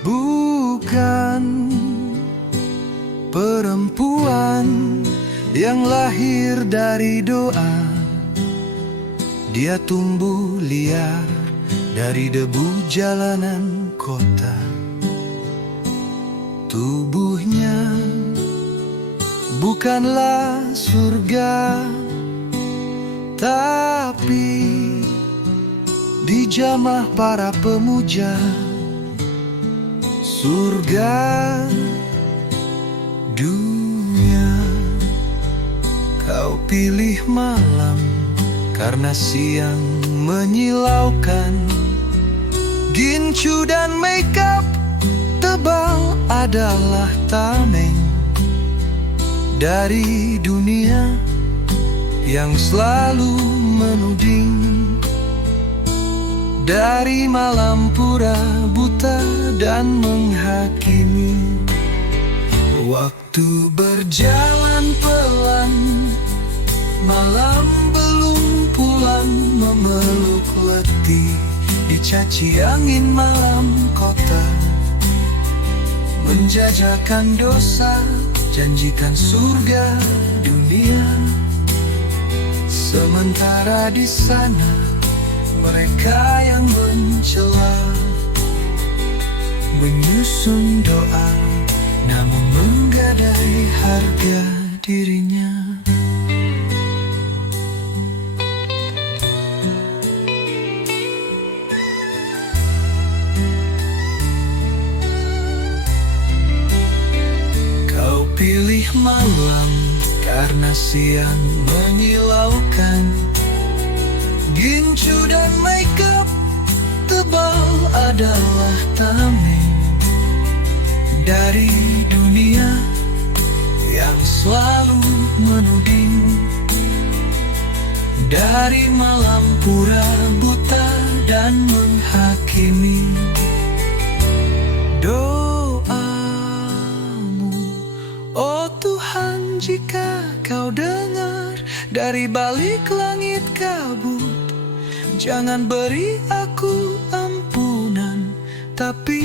Bukan perempuan yang lahir dari doa, dia tumbuh liar dari debu jalanan kota. Tubuhnya bukanlah surga, tapi dijamah para pemuja. Surga dunia, kau pilih malam karena siang menyilaukan. Gincu dan makeup tebal adalah tameng dari dunia yang selalu menuding. Dari malam pura buta dan menghakimi. Waktu berjalan pelan, malam belum pulang, memeluk letih dicaci angin malam kota. Menjajakan dosa, janjikan surga dunia. Sementara di sana mereka yang mencela, menyusun doa, namun menggadai harga dirinya. Kau pilih malam karena siang menyilaukan. Gincu dan makeup tebal adalah tameng dari dunia yang selalu menuding. Dari malam pura buta dan menghakimi. Doamu, oh Tuhan, jika kau dengar dari balik langit kabut, jangan beri aku ampunan, tapi